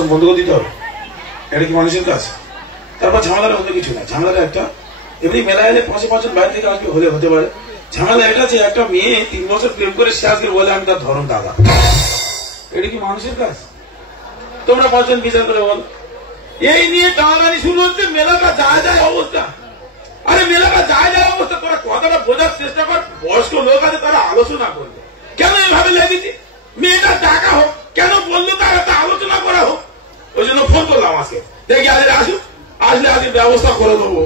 সব বন্ধ করে দিতে হবে, এটা কি মানুষের কাজ? তারপর ঝামেলার অন্য কিছু না, ঝামেলাটা একটা এমনি মেলা এলে 5-5 বাইরে থেকে আসবে, হলে হতে পারে। ঝামেলা এটা যে একটা মেয়ে 3 বছর প্রেম করে সে আজকে বলে আমি তার ধরম দাদা, এটা কি মানুষের কাজ? তোমরা 5 জন বিচার করে বল। এই নিয়ে টানাটানি শুরু হচ্ছে, মেলাটা যায় যায় অবস্থা। আরে মেলাটা যায় যায় অবস্থা, তোরা কথাটা বোঝার চেষ্টা কর। বয়স্ক লোক আছে, তারা আলোচনা করবে কেন এভাবে লেগেছে, মেয়েটা ডাকা হোক, কেন বললো তার একটা আলোচনা করা হোক। ওই জন্য ফোন করলাম আজকে, দেখি আজকে আসুক, আসলে আজকে ব্যবস্থা করে দেবো।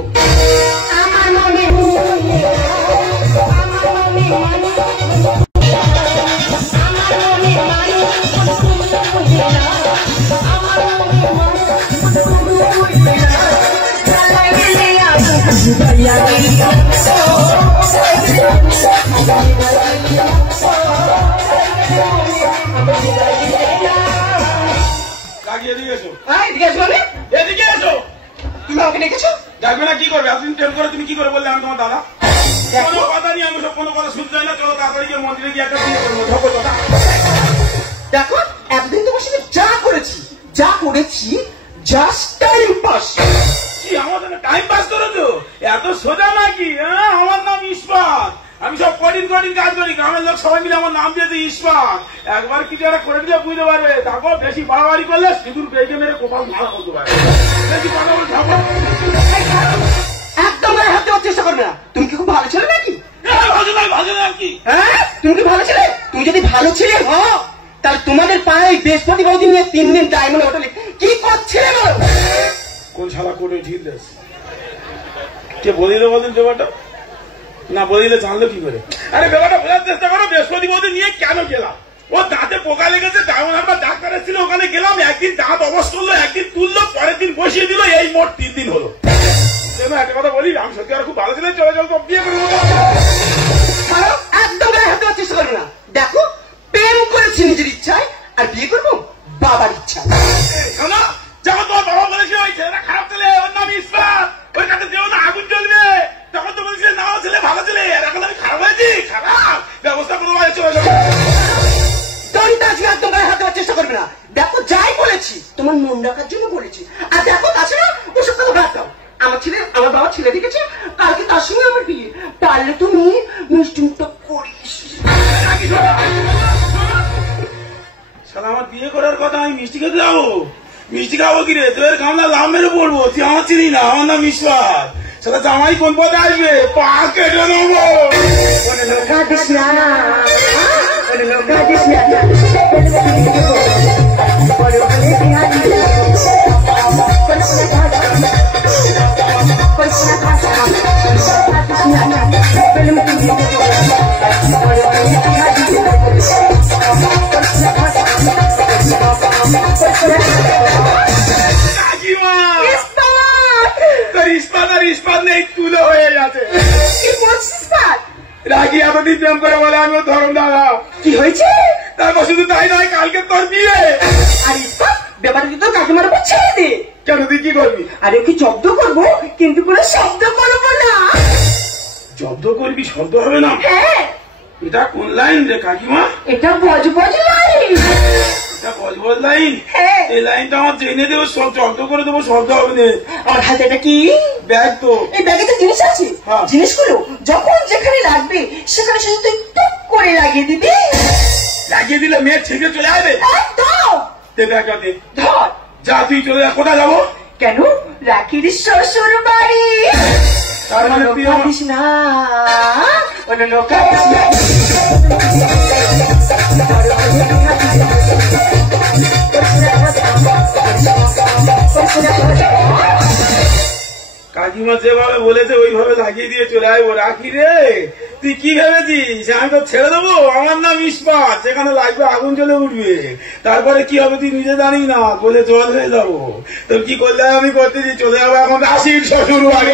কি করবে এতদিন প্রেম করে, তুমি কি করে বললে আমি তোমার দাদা? কোনো কথা নিয়ে আমি সব কোনো কথা শুনতে চাই না। চলো তাড়াতাড়ি গিয়ে মন্দিরে গিয়ে একটা বিয়ে করবো। দেখো এতদিন তোমার সাথে যা করেছি জাস্ট টাইম পাস। কি আমার জন্য টাইম পাস করেছো? এত সোজা নাকি? আমার নাম ইস্পাত, আমি সব কঠিন কাজ করি। গ্রামের লোক সবাই মিলে আমার নাম দিয়েছে ইস্পাত। একবার কিছু একটা করে দিলে বুঝতে পারবে। তারপর বেশি বাড়াবাড়ি করলে সিঁদুর পেয়ে মেরে কোপাল ভাড়া করতে পারে। বেশি বাড়াবাড়ি থাকো, একদম গায়ে হাত দেওয়ার চেষ্টা করবে না। তুমি কি খুব ভালো ছেলে নাকি? ভালো না কি? হ্যাঁ তুমি কি ভালো ছেলে? তুমি যদি ভালো ছেলে হও তাহলে তোমাদের পায়ে বৃহস্পতিবার নিয়ে 3 দিন ডায়মন্ড হোটেলে কি করছিলে বলো? কোন শালা করে ঠিক আছে? কে বলিল বলেন ব্যাপারটা? না বলিলে জানলো কি করে? আরে ব্যাপারটা বোঝার চেষ্টা করো। বৃহস্পতিবার নিয়ে কেন গেলাম? ও দাঁতে পোকা লেগেছে, ডায়মন্ড হারবার ডাক্তার ছিল, ওখানে গেলাম। একদিন দাঁত অবশ করলো, একদিন তুললো, পরের দিন বসিয়ে দিল। এই মোট 3 দিন হলো। একটা কথা বলি, আমি সত্যি আর খুব ভালো ছিলেন। চলে যাও, সব বিয়ে করে একদম গায়ে হাত দেওয়ার চেষ্টা করবে না। দেখো প্রেম করেছি নিজের ইচ্ছায়, আর বিয়ে করবো বাবার ইচ্ছায়। শোনো, যখন তোমার বাবা বলেছিল ওই ছেলেটা খারাপ ছেলে, ওর নাম ইস্পাত, ওই কাছে যেও না, আগুন জ্বলবে, তখন তো বলছিলে না ছেলে ভালো ছেলে। এখন আমি খারাপ হয়েছি, খারাপ ব্যবস্থা করবো। চলে যাবো। একদম গায়ে হাত দেওয়ার চেষ্টা করবে না। দেখো যাই বলেছি তোমার মন রাখার জন্য বলেছি। আর দেখো তাছাড়া ওসব কথা বাদ দাও। আমার বাবা ছেলে দেখেছে, কালকে তার সঙ্গে আমার বিয়ে। পারলে তুমি মিষ্টি মুখটা করিস। আমার বিয়ে করার কথা, আমি মিষ্টি খেতে যাবো? মিষ্টি খাবো কি রে? তোর গামলা লাভ মেরে পড়বো। তুই আমার চিনি না, আমার নাম ইস্পাত। সেটা জামাই কোন পথে আসবে, পা কেটে নেবো। ইস্পাত নেই, তুলো হয়ে যাচ্ছে। রাগি এতদিন প্রেম করে বলে আমি ধরম দাদা। কি হয়েছে? তারপর শুধু তাই নয়, কালকে তোর বিয়ে। আর ইস্পাত ব্যাপারটা কিন্তু কাকিমার উপর ছেড়ে দে। কেন, তুই কি করবি? আরে কি জব্দ করবো, কিন্তু কোনো শব্দ করবো না। জব্দ করবি, শব্দ হবে না? হ্যাঁ। এটা কোন লাইন রে কাকিমা? এটা বজবজ লাইন। এটা বজবজ লাইন? হ্যাঁ। এই লাইনটা আমার জেনে দেবো, সব জব্দ করে দেবো, শব্দ হবে না। আমার হাতে এটা কি? ব্যাগ তো। এই ব্যাগে তো জিনিস আছে। জিনিসগুলো যখন যেখানে লাগবে সেখানে শুধু তুই টুক করে লাগিয়ে দিবি। লাগিয়ে দিলে মেয়ে ছেড়ে চলে আসবে। ব্যাগটা দে। ধর। যা, তুই চলে যা। কোথায় যাবো? কেন? রাখির শ্বশুর বাড়ি। তার মানে তুই কাঁদিস না, অন্য কাঁদিস না। কাকিমা যেভাবে বলেছে ওইভাবে লাগিয়ে দিয়ে চলে আসবো। রাখি রে, তুই কি ভেবেছিস আমি তো ছেড়ে দেবো? আমার নাম ইস্পাত, সেখানে লাগবে আগুন জ্বলে উঠবে। তারপরে কি হবে তুই নিজে জানিস না, বলে জল হয়ে যাবো। তোর কি করলে আমি করতেছি, চলে যাবো এখন রাশির শ্বশুর বাড়ি।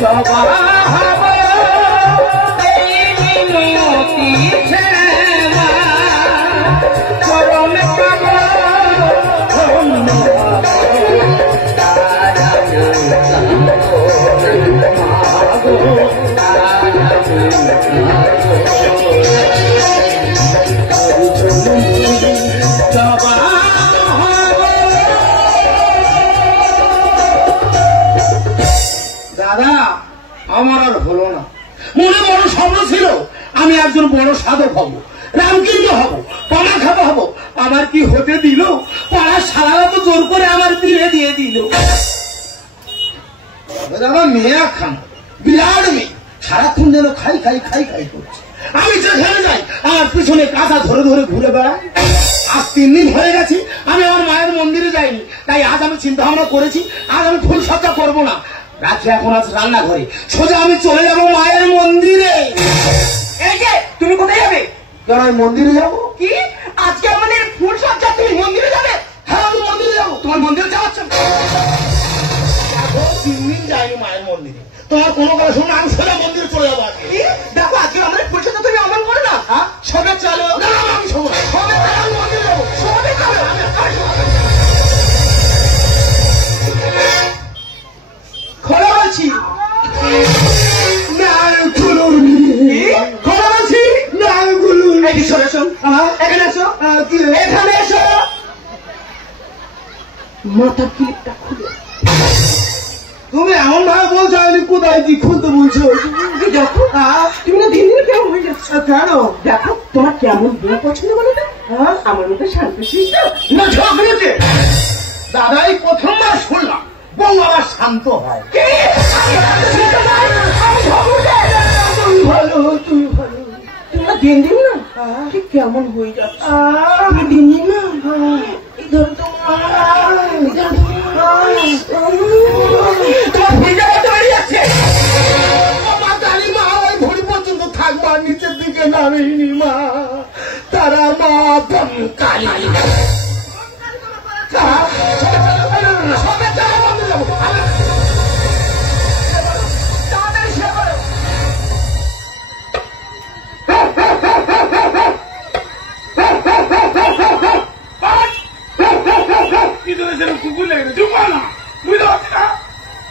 জবা হব এই মিনতি ক্ষমা চরণ পাব ধন্য দাদা আমার আর হলো না মনে বড় স্বপ্ন ছিল আমি একজন বড় সাধক হব রামকৃষ্ণ হব পানা খাবো হব আমার কি হতে দিল পাড়ার সারা তো জোর করে আমার বিয়ে দিয়ে দিল দাদা মেয়ে খান বিরাট মেয়ে সারাক্ষণ যেন খাই খাই খাই খাই করছে আমি যেখানে যাই আমার পিছনে কাঁচা ধরে ধরে ঘুরে বেড়াই আজ 3 দিন হয়ে গেছে আমি আমার মায়ের মন্দিরে যাইনি তাই আজ আমি চিন্তা ভাবনা করেছি আজ আমি ফুল সজ্জা করবো না রাখি এখন আছে রান্নাঘরে সোজা আমি চলে যাবো মায়ের মন্দিরে এই যে তুমি কোথায় যাবে আমি মন্দিরে যাবো কি আজকে আমাদের ফুল সজ্জা তুমি মন্দিরে যাবে হ্যাঁ আমি মন্দিরে যাবো তোমার মন্দিরে যাওয়ার 3 দিন যাইনি মায়ের মন্দিরে তোমার কোনো কথা শুনে আমি সোজা মন্দিরে চলে যাবো আজকে দেখো আজকে আমাদের ফুল সজ্জা তুমি অমন করো না হ্যাঁ সবে চলো না আমি সবে আমি মন্দিরে যাবো সবে চলো খোলা বলছি খোলা বলছি এখানে এসো এখানে এসো মাথার ক্লিপটা খুলে তুমি এমন ভাবে বলছো আমি কোথায় কি খুলতে বলছো দেখো তুমি না দিন দিন কেমন হয়ে যাচ্ছ কেন দেখো তোমার কেমন বউ পছন্দ বলো তো আমার মতো শান্তশিষ্ট না ঝগড়ুটে দাদাই প্রথমবার শুনলাম বউ আবার শান্ত হয় তুমি ভালো তুমি ভালো তোমরা দিন দিন না ঠিক কেমন হয়ে যাচ্ছে তুমি দিন দিন না ইধর ভরি পর্যন্ত থাকবা নিচের দিকে নামিনি মা তারা মা কালী কুকুর লেগে ঢুকবা না বুঝতে পারছি না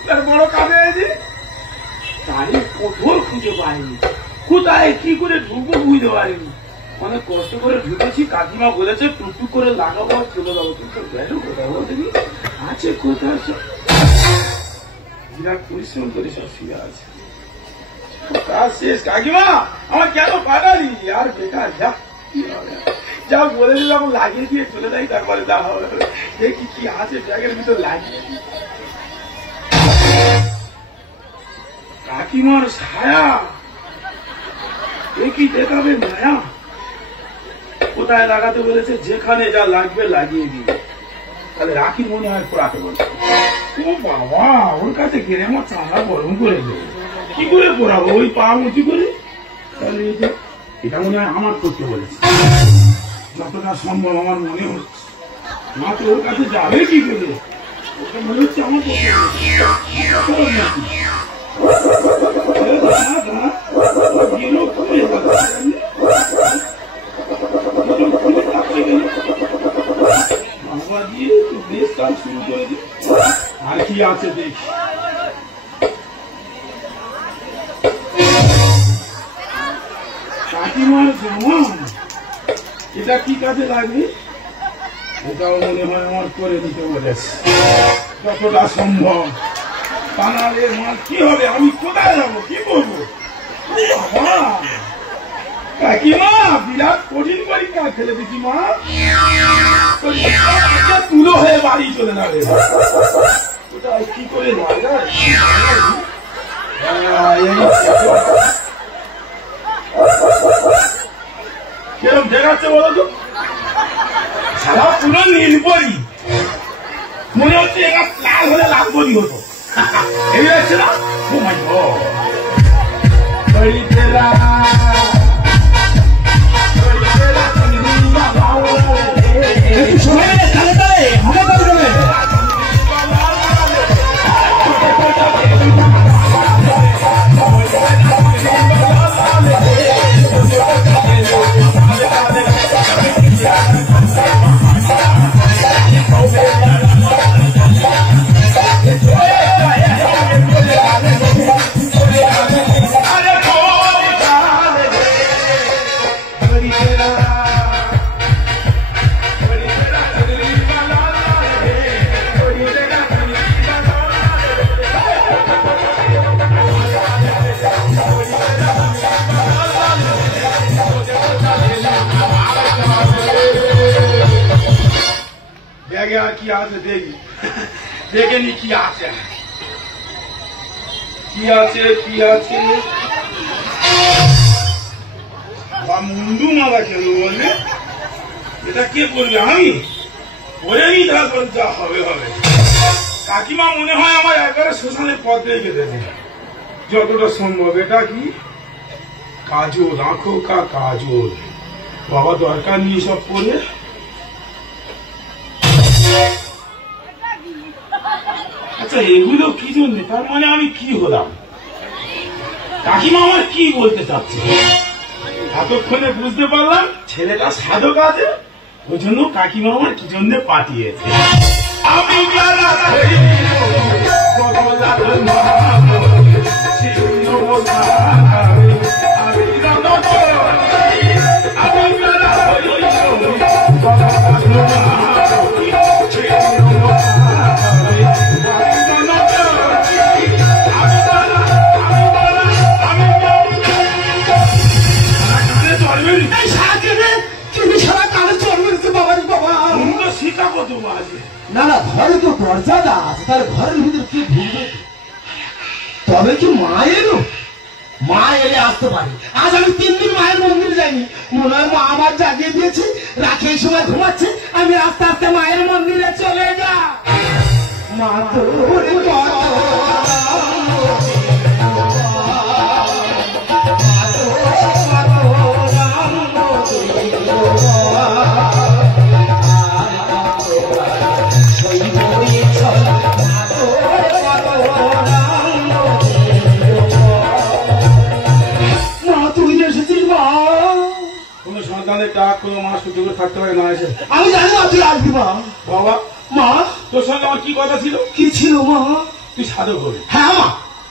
তার বড় কাজে হয়েছে তারই কঠোর খুঁজে পাইনি কোথায় কি করে ঢুকবো বুঝতে পারিনি অনেক কষ্ট করে ঢুকেছি কাকিমা বলেছে টুকটুক করে লাগাবো আর চলে যাবো কিন্তু গেল কোথায় বলতে আছে কোথায় বিরাট পরিশ্রম করে সব শুয়ে আছে কাজ শেষ কাকিমা আমার কেন পাগালি আর বেকার যা যা বলে যখন লাগিয়ে দিয়ে চলে যাই তারপরে যা হবে দেখি কি আছে ব্যাগের ভিতর লাগিয়ে কাকিমার ছায়া এ কি দেখাবে মায়া কোথায় লাগাতে বলেছে যেখানে যা লাগবে লাগিয়ে দিবে তাহলে রাখি মনে হয় পড়াতে বলছে ও বাবা ওর কাছে গেলে আমার চামড়া গরম করে দেবে কি করে পড়াবো ওই পা উঁচু করে তাহলে এটা মনে হয় আমার করতে বলেছে যতটা সম্ভব আমার মনে হচ্ছে মাত্র ওর কাছে যাবে কি করে ওটা মনে হচ্ছে আমার বাবা দিয়ে বেশ কাজ শুরু করে দিই আর কি আছে দেখি কাকিমার জামা এটা কি কাজে লাগবে এটাও মনে হয় আমার করে দিতে বলেছে যতটা সম্ভব কানালের মাল কি হবে আমি কোথায় যাবো কি করবো কাকিমা বিরাট কঠিন পরীক্ষা ফেলে দিচ্ছি মা তুলো হয়ে বাড়ি চলে যাবে কোথায় কি করে কিরম দেখাচ্ছে বলো তো সারা পুরো নীলপরি মনে হচ্ছে এরা লাল হলে লালপরি হতো এই হচ্ছে না ও মাই গড আছে দেখি, দেখে নি কি আছে, কি আছে কি আছে। মুন্ডু মারা কেন বললে? এটা কে করবে? আমি বলেনি তারপর যা হবে হবে। কাকিমা মনে হয় আমার একবারে শ্মশানের পথ রেখে দেবে যতটা সম্ভব। এটা কি? কাজল, আঁখো কা কাজল। বাবা দরকার নিয়ে সব করে। আচ্ছা এগুলো কি জন্য? তার মানে আমি কি হলাম? কাকিমা আমার কি বলতে চাচ্ছে? এতক্ষণে বুঝতে পারলাম ছেলেটা সাধক আছে, ওই জন্য কাকিমা আমার কি জন্য পাঠিয়েছে। আমি না না, ঘরে তো দরজাটা আছে, তাহলে ঘরের ভিতরে কি ঢুকবে? তবে কি মা এলো? মা এলে আসতে পারে। আজ আমি 3 দিন মায়ের মন্দিরে যাইনি, মনে হয় মা আমার জাগিয়ে দিয়েছে। রাখি এই সময় ঘুমাচ্ছে, আমি আস্তে আস্তে মায়ের মন্দিরে চলে যা। মা তো থাকতে পারে না এসে। আমি জানি না তুই আসবি মা। বাবা মা তোর সঙ্গে আমার কি কথা ছিল? কি ছিল মা? তুই সাধক হবে। হ্যাঁ মা।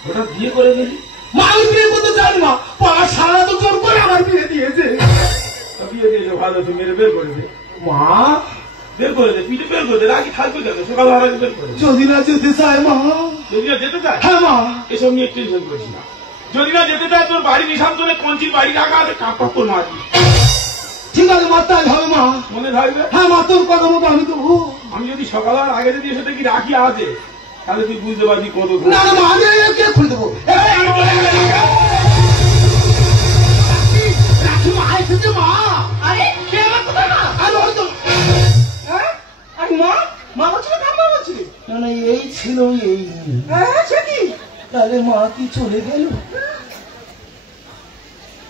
ওটা বিয়ে করে দিলি? মা আমি বিয়ে করতে জানি মা, পাড়া সারা তো জোর করে আমার বিয়ে দিয়েছে। বিয়ে দিয়েছে ভালো, তুই মেরে বের করে দে। মা বের করে দে, পিঠে বের করে দে, রাখি থাকবে কেন? সকাল হারাকে বের করে দে। যদি না যেতে চায় মা। যদি না যেতে চায়? হ্যাঁ মা। এসব নিয়ে টেনশন করিস না। যদি না যেতে চায় তোর বাড়ি নিশান্তনে কঞ্চির বাড়ি রাখা আছে, কাপড় করে মারবি। ঠিক আছে মা, তাই হবে মা। মনে থাকবে? হ্যাঁ মা, তোর কথা মতো আমি তো। আমি যদি সকালের আগে যদি এসে দেখি রাখি আছে, তাহলে তুই বুঝতে পারবি কত। না না মা, আমি কে খুলে দেবো? রাখি মা এসেছে মা। আরে কে আমার কোথায় মা? আরে ওই তো। হ্যাঁ আরে মা, মা বলছিল কার মা বলছিল? না না, এই ছিল এই। হ্যাঁ সে কি? তাহলে মা কি চলে গেল?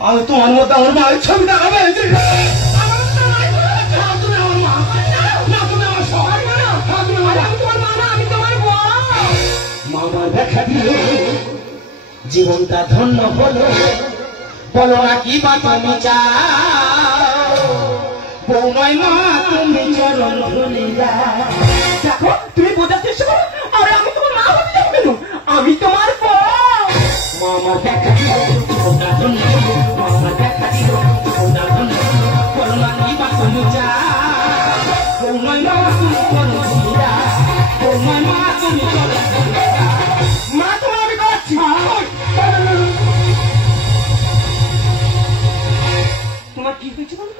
আমি তোমার মতো আমার মায়ের ছবি দেখাবে। মামার দেখা দিল, জীবনটা ধন্য হলো। বলো না কি বা তুমি চাও, বউ নয় মা তুমি চরণ ধরে যাও। দেখো তুমি বোঝার চেষ্টা করো, আরে আমি তোমার মা হতে যাবো কেন? আমি তোমার বউ। মামার দেখা দিল, জীবনটা ধন্য হলো। মামার দেখা দিল, জীবনটা ধন্য হলো। বলো না কি বা তুমি চাও, বউ নয় মা তুমি চরণ ধরে যাও। বউ নয় মা তুমি চরণ ধরে যাও। মা তোমার আমি করছি। তোমার কি হয়েছে বলো?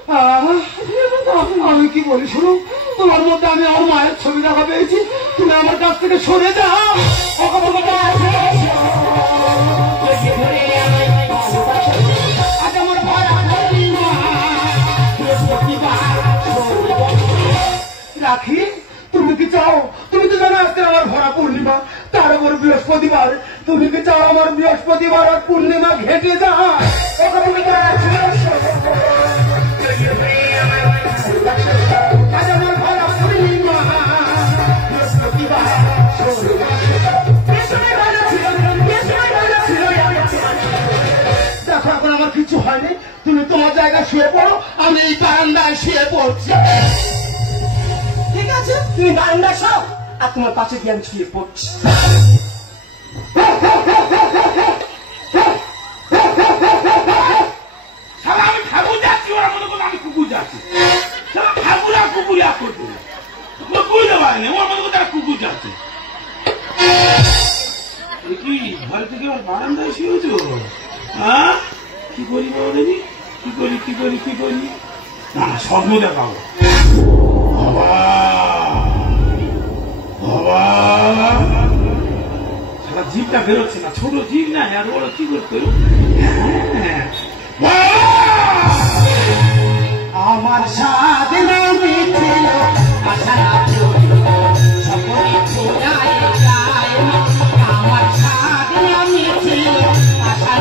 আমি কি বলি শুনো, তোমার মধ্যে আমি আমার মায়ের ছবি দেখা পেয়েছি। তুমি আমার কাছ থেকে সরে যাও। রাখি তুমি কি চাও? তুমি তো জানো আজকে আমার ভরা পূর্ণিমা, তার উপর বৃহস্পতিবার। তুমি কি চাও আমার বৃহস্পতিবার আর পূর্ণিমা ঘেটে যায়? দেখো এখন আমার কিছু হয়নি, তুমি তোমার জায়গায় শুয়ে পড়ো, আমি এই বারান্দায় শুয়ে পড়ছি। ঠিক আছে তুমি বারান্দায় সব, আর তোমার পাশে গিয়ে আমি শুয়ে পড়ছি। আমি ঠাকুর যাচ্ছি, ওরা মনে করলো আমি কুকুর যাচ্ছি। ঠাকুর আর কুকুর এক করতে বুঝতে পারেনি, ওর মনে করতে কুকুর যাচ্ছে। কি ঘর থেকে আমার বারান্দায় শুয়েছ? হ্যাঁ কি করি বাবা দেখি, কি করি কি করি কি করি? না স্বপ্ন দেখাবো। বাবা বাবা সারা জিভটা বেরোচ্ছে না, ছোট জিভ না, আর বড় কি করতে আমার সাথে মিছিল আশা সকলে ফুরায় যায়, আমার সাথে মিছিল আশা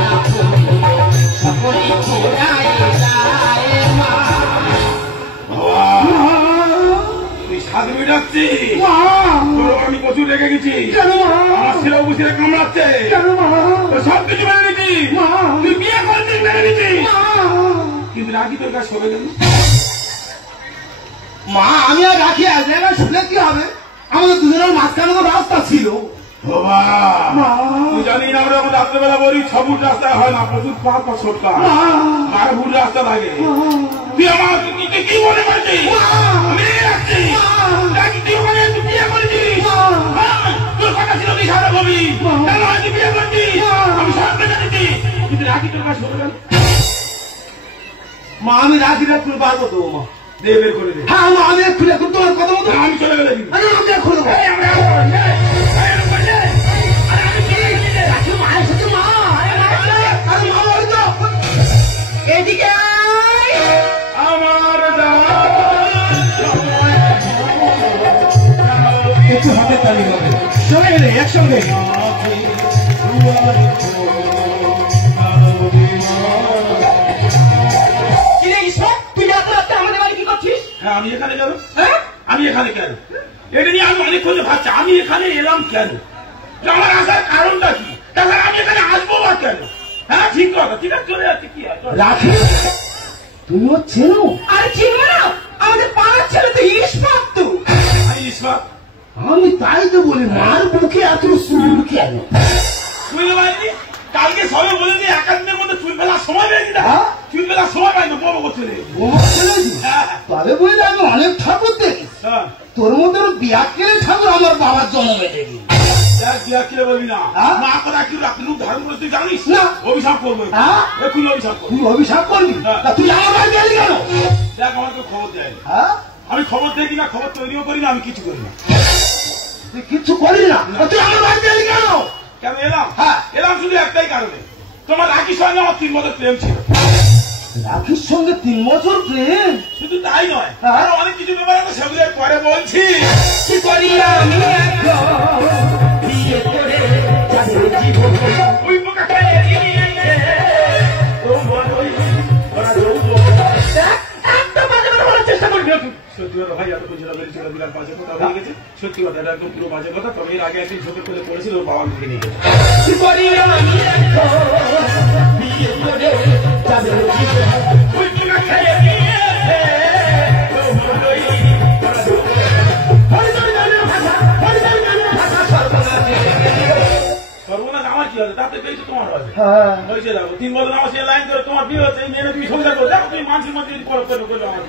সকলে ফুরায় যায় মা। তুই সাত মিটাচ্ছি, আমি প্রচুর রেখে গেছি, আমার ছেলে বুঝিয়ে কামড়াচ্ছে, সব কিছু মেনে নিচ্ছি, তুই বিয়ে করছিস মেনে নিচ্ছি, কিন্তু রাখি তোর কাছে সরে গেল। মা আমি আর রাখি এক জায়গায় শুনে কি হবে, আমাদের দুজনের মাঝখানে তো রাস্তা ছিল। বাবা তুই জানি না আমরা রাত্রেবেলা বলি 6 ফুট রাস্তা হয় না, প্রচুর 5 ফুট ছোটকা 12 ফুট রাস্তা লাগে। তুই আমার কি মনে করছিস আমি রাখছি তুই ওখানে বিয়ে করছিস, তোর কথা ছিল তুই সারা বলবি কেন আজকে বিয়ে করছিস, আমি সব বেঁচে দিচ্ছি, কিন্তু রাখি তোর কাছে সরে গেল। মা আমি রাখিটা খুলে পারবো তো মা, দে বের করে দে। হ্যাঁ মা আমি খুলে তোমার কথা মতো আমি চলে গেলে খুলে এদিকে আমার একটু হাতে তালি হবে সবাই এলে একসঙ্গে। হ্যাঁ আমি এখানে কেন, আমি এখানে কেন, এটা নিয়ে আমি অনেক কথা ভাবছি, আমি এখানে এলাম কেন, আমার আসার কারণটা কি, তাছাড়া আমি এখানে আসবো বা কেন। হ্যাঁ ঠিক কথা, ঠিক আছে চলে যাচ্ছে, কি আছে রাখি তুমিও চেনো? আর চিনবো না, আমাদের পাড়ার ছেলে তো ইস্পাত। ইসবাত আমি তাই তো বলি মার মুখে এত সুর কেন? বুঝতে পারিনি, কালকে সবাই বলে যে 1 দিনের মধ্যে চুল ফেলার সময় পেয়েছি না, চুল ফেলার সময় পাইনি, বড় করতে তবে বলি আমি অনেক ঠাকুর দেখি, তোর মধ্যে বিয়াকে ঠাকুর আমার বাবার জন্মে দেখি। বলবি না, হ্যাঁ? মা কথা কি রাখলি ধারণ করে তুই জানিস না। অভিশাপ করবো, হ্যাঁ? এখন অভিশাপ করবো। তুই অভিশাপ করবি? হ্যাঁ। তা তুই আমার বাড়ি গেলি কেন? দেখ আমার কেউ খবর দেয় না, হ্যাঁ আমি খবর দেখি না, খবর তৈরিও করি না, আমি কিছু করি না। তুই কিচ্ছু করিস না, তা তুই আমার বাড়ি গেলি কেন? কেন এলাম? হ্যাঁ। এলাম শুধু একটাই কারণে, তোমার রাখির সঙ্গে আমার 3 বছর প্রেম ছিল। রাখির সঙ্গে 3 বছর প্রেম? শুধু তাই নয়, হ্যাঁ। আরো অনেক কিছু ব্যাপার আছে, সেগুলো পরে বলছি। কি করি আমি এখন বিয়ে করে যাবে জীবন? ওই বোকা খাইয়ে দিয়েছে, ও বড়ই ওরা রোবো। একটা বাজে কথা বলার চেষ্টা করবি। সত্যি কথা ভাই, এত কিছু বলেছিল, বিরাট বাজে কথা হয়ে গেছে, সত্যি কথা, এটা একদম পুরো বাজে কথা। তবে এর আগে একদিন ছোট করে পড়েছিল, ওর বাবা আমাকে নিয়ে গেছে। কি করি আমি এখন বিয়ে করে যাবে জীবন? ওই বোকা খাইয়ে দিয়েছে, ও বড়ই ওরা রোবো। সর্বনাশ আমার কি হবে, তাতে পেয়েছো তোমার হবে। হ্যাঁ হয়েছে দেখো, 3 বছর আমার সে লাইন ধরে তোমার বিয়ে হচ্ছে, এই মেয়ে তুমি সংসার করো, দেখো তুমি মানুষের মধ্যে যদি পরখ করে আমার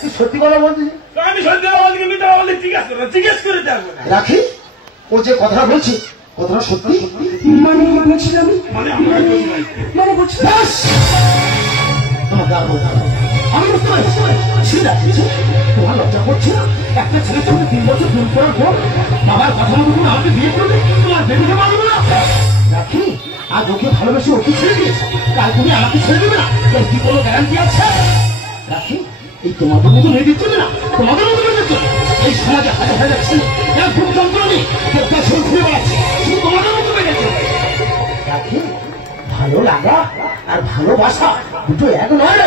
তুই সত্যি কথা বলছিস? আমি সত্যি আমাদেরকে মিথ্যা বললে জিজ্ঞেস করে দেখবো না। রাখি ও যে কথাটা বলছি কথাটা সত্যি? মানে বলছিলাম, মানে আমরা বলছি ভাই, মানে বলছিলাম ব্যাস! তোমার গা বলতে হবে। আমি বুঝতে পারছি ছিল তোমার লজ্জা করছে না? একটা ছেলের সঙ্গে 3 বছর প্রেম করার পর বাবার কথা মতো তুমি আমাকে বিয়ে করবে, তোমার বেবিকে মানবো না? রাখি আজ ওকে ভালোবেসে ওকে ছেড়ে দিয়েছে, কাল তুমি আমাকে ছেড়ে দেবে না, এর কি কোনো গ্যারান্টি আছে? রাখি এই তোমাদের মতো মেয়েদের চলে না, তোমাদের মতো মেয়েদের চলে এই সমাজে হাজার হাজার ছেলে একদম যন্ত্র নেই, কেউ ছেলে ফিরে বেড়াচ্ছে, শুধু তোমাদের মতো মেয়েদের চলে। রাখি ভালো লাগা আর ভালোবাসা দুটো এক নয়,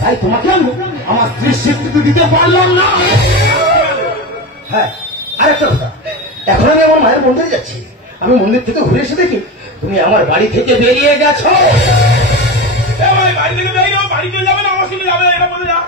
তাই তোমাকে আমি আমার স্ত্রীর স্বীকৃতি দিতে পারলাম না। হ্যাঁ আরেকটা কথা, এখন আমি আমার মায়ের মন্দিরে যাচ্ছি, আমি মন্দির থেকে ঘুরে এসে দেখি তুমি আমার বাড়ি থেকে বেরিয়ে গেছো। বাড়ি থেকে বেরিয়ে বাড়ি চলে যাবে না, আমার সঙ্গে যাবে না, এটা বলে যা।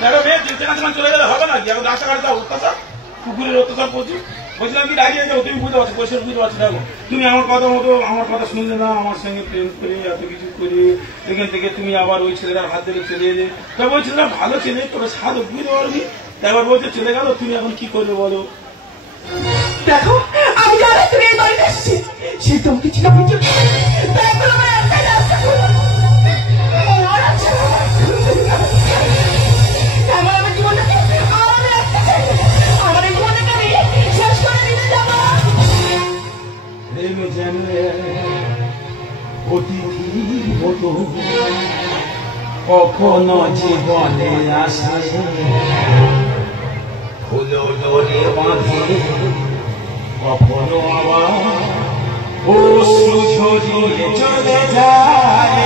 দেখো মেয়ে চেনা চলে গেলে হবে না কি, এখন রাস্তাঘাটে যাও অত্যাচার, কুকুরের অত্যাচার করছি। বলছিলাম কি দাঁড়িয়ে যাও, তুমি বুঝতে পারছো, পয়সা বুঝতে পারছো। দেখো তুমি আমার কথা মতো আমার কথা শুনলে না, আমার সঙ্গে প্রেম করে এত কিছু করে এখান থেকে তুমি আবার ওই ছেলেটার হাত ধরে চলে এলে। তা ওই ছেলেটা ভালো ছেলে, তবে স্বাদ বুঝতে পারবি, একবার বলছে চলে গেল, তুমি এখন কি করবে বলো? দেখো আমি জানি তুমি এই বাড়িতে এসেছি, সেই তোমাকে ছিল বুঝছো, তাই এখন আমার একটাই রাস্তা খোলা। আমার জীবনটাকে আমার একটা চাই, আমার এই জীবন যেন অতিথির মতো কখনো জীবনে আসে হলো ডোরে বাঁধে কখনো আবার অশ্রু ঝরিয়ে চলে যায়